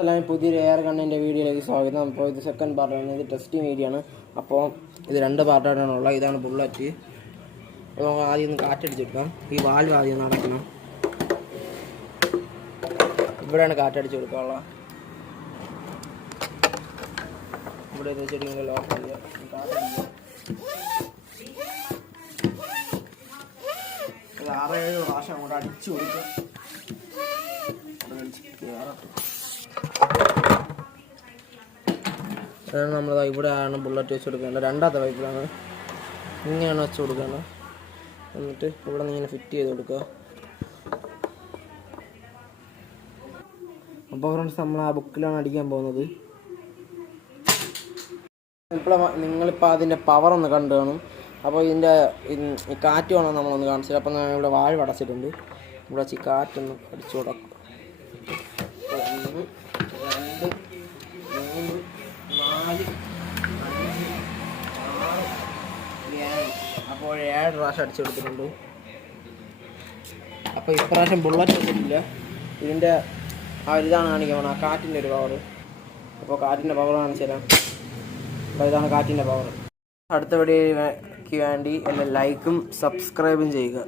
എല്ലാം പുതിയൊരു എയർ ഗണ്ണിൻ്റെ വീഡിയോയിലേക്ക് സ്വാഗതം. അപ്പോൾ ഇത് സെക്കൻഡ് പാർട്ടാണ്, ഇത് ടെസ്റ്റിംഗ് വീഡിയോ ആണ്. അപ്പോൾ ഇത് രണ്ട് പാർട്ടായിട്ടാണുള്ളത്. ഇതാണ് ബുള്ളറ്റ്. അപ്പോൾ നമുക്ക് ആദ്യം ഒന്ന് കാറ്റടിച്ചെടുക്കാം. ഈ വാൽവ് ആദ്യം ഒന്ന് അടയ്ക്കണം. ഇവിടെയാണ് കാറ്റടിച്ച് കൊടുക്കാനുള്ള. ഇവിടെ വെച്ചിട്ട് ലോക്ക് ചെയ്യുക. ഒരു 6-7 പ്രാവശ്യം അങ്ങോട്ട് അടിച്ചു കൊടുക്കുക. അതാണ് നമ്മൾ ഇവിടെയാണ് ബുള്ളറ്റ് വെച്ച് കൊടുക്കേണ്ടത്. രണ്ടാമത്തെ പൈപ്പിലാണ് ഇങ്ങനെയാണ് വെച്ച് കൊടുക്കേണ്ടത്. എന്നിട്ട് ഇവിടെ നിന്ന് ഇങ്ങനെ ഫിറ്റ് ചെയ്ത് കൊടുക്കുക. അപ്പോൾ ഫ്രണ്ട്സ്, നമ്മൾ ആ ബുക്കിലാണ് അടിക്കാൻ പോകുന്നത്. നിങ്ങളിപ്പോൾ അതിൻ്റെ പവർ ഒന്ന് കണ്ടു കാണും. അപ്പോൾ ഇതിൻ്റെ ഈ കാറ്റ് വേണം നമ്മളൊന്ന് കാണിച്ചത്. അപ്പം ഞാൻ ഇവിടെ വാഴ അടച്ചിട്ടുണ്ട്. ഇവിടെ വെച്ച് കാറ്റൊന്ന് അടിച്ചു കൊടുക്കും. 1 2 3 4 5 6 7. അപ്പോൾ 7 പ്രാവശ്യം അടിച്ചു കൊടുത്തിട്ടുണ്ട്. അപ്പോൾ ഇപ്രാവശ്യം ബുള്ളറ്റ് വെച്ചിട്ടില്ല. ഇതിൻ്റെ ആ ഇതാണ് കാണിക്കാൻ ആ കാറ്റിൻ്റെ ഒരു പവർ. അപ്പോൾ കാറ്റിൻ്റെ പവർ കാണിച്ചു തരാം. അപ്പോൾ ഇതാണ് കാറ്റിൻ്റെ പവർ. അടുത്ത വീഡിയോയ്ക്ക് വേണ്ടി എന്നെ ലൈക്കും സബ്സ്ക്രൈബും ചെയ്യുക.